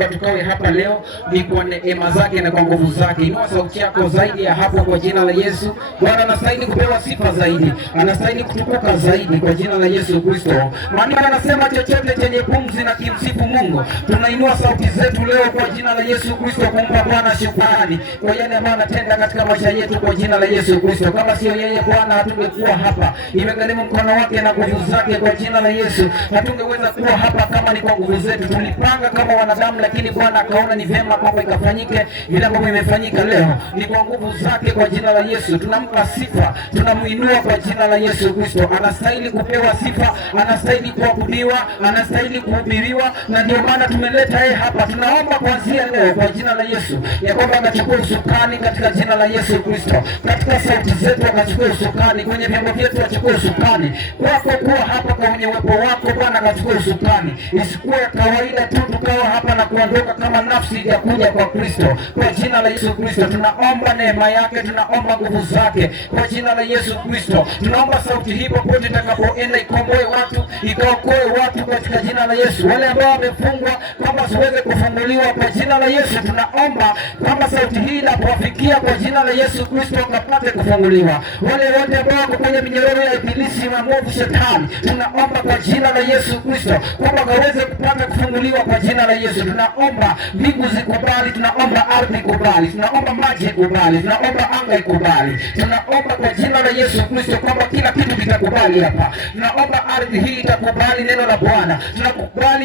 Tukawe hapa leo ni kwa neema zake na kwa nguvu zake. Inua sauti yako zaidi ya hapo kwa jina la Yesu. Bwana anastahili kupewa sifa zaidi, anastahili kutukuka zaidi kwa jina la Yesu Kristo. Maana anasema chochote chenye pumzi na kimsifu Mungu. Tunainua sauti zetu leo kwa jina la Yesu Kristo kumpa Bwana shukrani kwa yale ambayo anatenda katika maisha yetu kwa jina la Yesu Kristo. Kama sio yeye Bwana, hatungekuwa hapa. Imegharimu mkono wake na nguvu zake kwa jina la Yesu. Hatungeweza kuwa hapa kama ni kwa nguvu zetu. Tulipanga kama wanadamu, lakini Bwana akaona ni vyema kwamba ikafanyike vile ambavyo imefanyika leo. Ni kwa nguvu zake kwa jina la Yesu. Tunampa sifa, tunamuinua kwa jina la Yesu Kristo. Anastahili kupewa sifa, anastahili kuabudiwa, anastahili kuhubiriwa, na ndio maana tumeleta yeye hapa. Tunaomba kuanzia leo kwa jina la Yesu ya kwamba akachukua usukani katika jina la Yesu Kristo. Katika sauti zetu akachukua usukani, kwenye vyombo vyetu achukue usukani. Kwako kuwa hapa kwa wenye uwepo wako Bwana akachukua usukani. Isikuwe kawaida tu tukawa hapa na kuondoka kama nafsi ya kuja kwa Kristo. Kwa jina la Yesu Kristo tunaomba neema yake, tunaomba nguvu zake kwa jina la Yesu Kristo. Tunaomba sauti hii popote itakapoenda ikomboe watu, ikaokoe watu katika jina la Yesu. Wale ambao wamefungwa kwamba siweze kufunguliwa kwa jina la Yesu, tunaomba kama sauti hii inapowafikia kwa jina la Yesu Kristo wakapate kufunguliwa. Wale wote ambao wako kwenye minyororo ya ibilisi na mwovu shetani, tunaomba kwa jina la Yesu Kristo kwamba waweze kupata kufunguliwa kwa jina la Yesu. Tunaomba mbingu zikubali, tunaomba ardhi ikubali, tunaomba maji ikubali, tunaomba anga ikubali. Tunaomba kwa jina la Yesu Kristo kwamba kila kitu kitakubali hapa. Tunaomba ardhi hii itakubali neno la Bwana.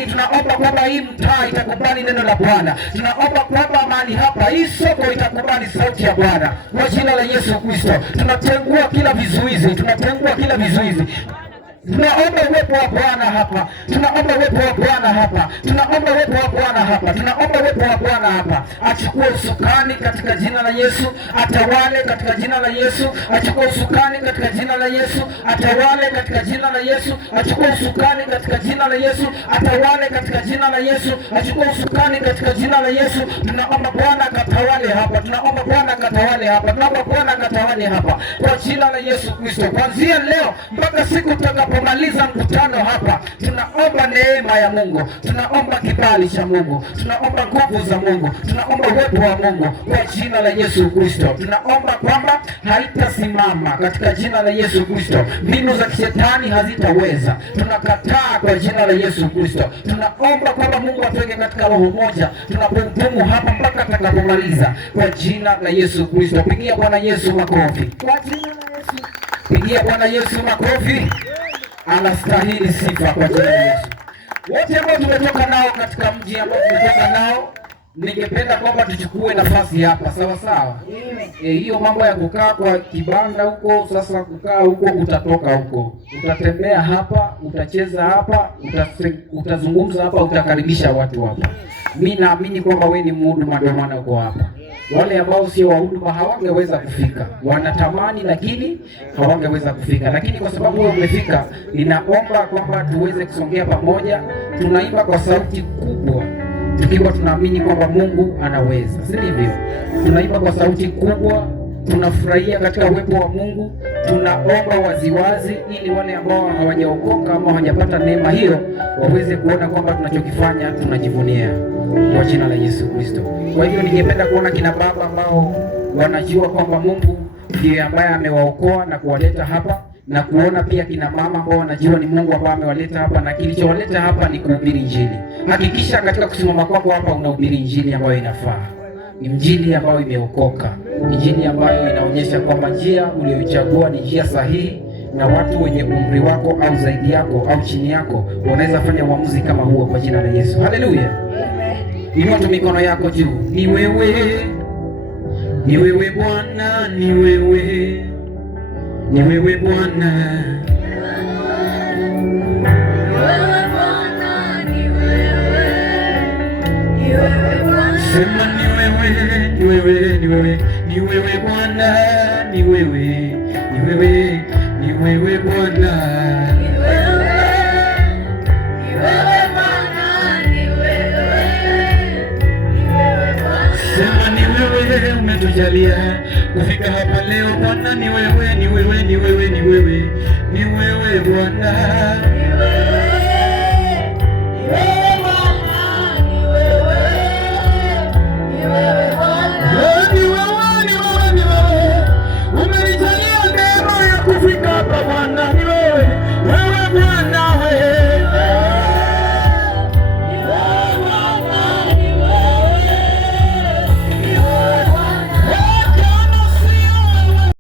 Tunaomba kwamba hii mtaa itakubali neno la Bwana. Tunaomba kwamba mahali hapa hii soko itakubali sauti ya Bwana. Kwa jina la Yesu Kristo tunatengua kila vizuizi, tunatengua kila vizuizi. Tunaomba uwepo wa Bwana hapa. Tunaomba uwepo wa Bwana hapa. Tunaomba uwepo wa Bwana hapa. Tunaomba uwepo wa Bwana hapa. Achukue usukani katika jina la Yesu. Atawale katika jina la Yesu. Achukue usukani katika jina la Yesu. Atawale katika jina la Yesu. Achukue usukani katika jina la Yesu. Atawale katika jina la Yesu. Achukue usukani katika jina la Yesu. Tunaomba Bwana akatawale hapa. Tunaomba Bwana akatawale hapa. Tunaomba Bwana akatawale hapa. Kwa jina la Yesu Kristo. Kuanzia leo mpaka siku tutakapomaliza mkutano hapa, tunaomba neema ya Mungu, tunaomba kibali cha Mungu, tunaomba nguvu za Mungu, tunaomba uwepo wa Mungu kwa jina la Yesu Kristo. Tunaomba kwamba haitasimama katika jina la Yesu Kristo. Mbinu za kishetani hazitaweza. Tunakataa kwa jina la Yesu Kristo. Tunaomba kwamba Mungu atuweke katika roho moja tunapohudumu hapa mpaka tutakapomaliza kwa jina la Yesu Kristo. Pigia Bwana Yesu makofi. Kwa jina la Yesu. Pigia Bwana Yesu makofi. Anastahili sifa kwa jina la Yesu. Wote ambao tumetoka nao katika mji ambao tumetoka nao, ningependa kwamba tuchukue nafasi hapa, sawa sawa. Hiyo mambo ya kukaa kwa kibanda huko, sasa kukaa huko, utatoka huko, utatembea hapa, utacheza hapa, utazungumza hapa, utakaribisha watu hapa. Mimi naamini kwamba wewe ni mhuduma, ndio maana uko hapa. Wale ambao sio wahuduma hawangeweza kufika, wanatamani lakini hawangeweza kufika, lakini kwa sababu wewe umefika, ninaomba kwamba tuweze kusongea pamoja. Tunaimba kwa sauti kubwa tukiwa tunaamini kwamba Mungu anaweza, si ndivyo? Tunaimba kwa sauti kubwa, tunafurahia katika uwepo wa Mungu. Tunaomba waziwazi ili wale ambao hawajaokoka ama hawajapata neema hiyo waweze kuona kwamba tunachokifanya tunajivunia kwa jina la Yesu Kristo. Kwa hivyo ningependa kuona kina baba ambao wanajua kwamba Mungu ndiye ambaye amewaokoa na kuwaleta hapa, na kuona pia kina mama ambao wanajua ni Mungu ambaye amewaleta hapa na kilichowaleta hapa ni kuhubiri Injili. Hakikisha katika kusimama kwako hapa unahubiri Injili ambayo inafaa. Ni Injili ambayo imeokoka. Injili ambayo inaonyesha kwamba njia uliyochagua ni njia sahihi, na watu wenye umri wako au zaidi yako au chini yako wanaweza fanya uamuzi kama huo kwa jina la Yesu. Haleluya. Inua tu mikono yako juu. Ni wewe. Ni wewe Bwana, ni wewe. Ni wewe Bwana. Sema ni wewe, ni wewe, ni wewe, ni wewe Bwana, ni wewe, ni wewe, ni wewe Bwana. Sema ni wewe umetujalia kufika hapa leo Bwana, ni wewe, ni wewe, ni wewe, ni wewe, ni wewe Bwana.